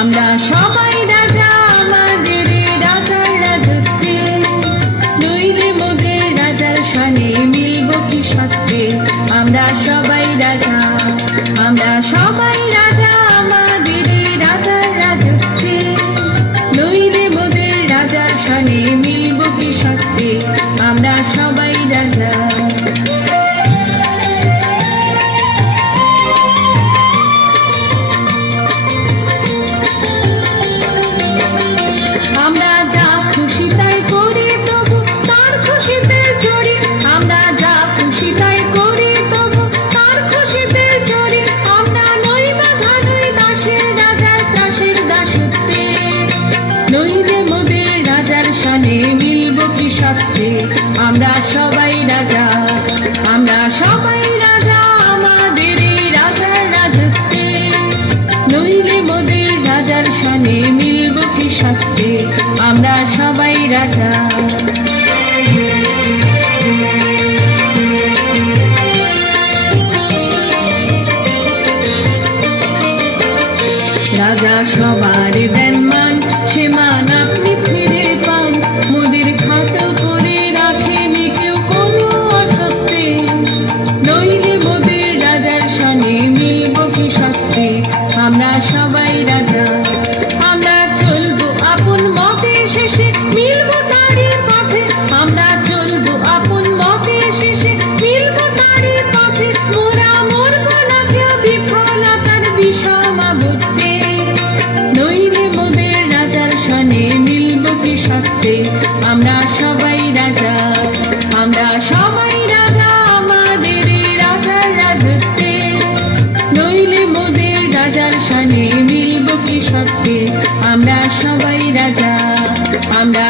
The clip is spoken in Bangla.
আমরা সবাই রাজা আমাদের রাজার রাজত্বে, নইলে মোদের রাজার শানে মিলব কি সত্যে। আমরা সবাই রাজা, আমরা সবাই রাজা আমাদের রাজার রাজত্বে, নইলে মোদের রাজার শানে মিলব কি সত্যে। আমরা সবাই রাজা। আমরা যা খুশি তাই করি তবু তার খুশিতে চড়ি, আমরা যা খুশি তাই করি তবু তার খুশিতে চড়ি। আমরা নই বাধা নই দাসের রাজার ত্রাসের দাসত্বে, নইলে মোদের রাজার শানে মিলব কি সত্যে। আমরা সবাই রাজা, আমরা সবাই রাজা আমাদের রাজার রাজত্বে, নইলে মোদের রাজার শানে মিলব কি সত্যে। আমরা সবাই রাজা। রাজা সবার দেন মান, সে মান আপনি ফিরে পান, মোদের খাটো করে রাখেনি কেউ কোনো অসত্যে, নইলে মোদের রাজার শানে মিলব কি সত্যে। আমরা সবাই রাজা। আমরা চলবো আপন মতে শেষে মিলব তারই পথে, আমরা চলবো আপন মতে শেষে মিলব তারই পথে। মোরা মরব না কেউ বিফলতার বিষম আবর্তে, নইলে মোদের রাজার শানে মিলব কি সত্যে। আমরা সবাই রাজা, আমরা সবাই রাজা আমাদের রাজার রাজত্বে, নইলে মোদের রাজার শানে মিলব কি সত্যে। আমরা সবাই রাজা, আমরা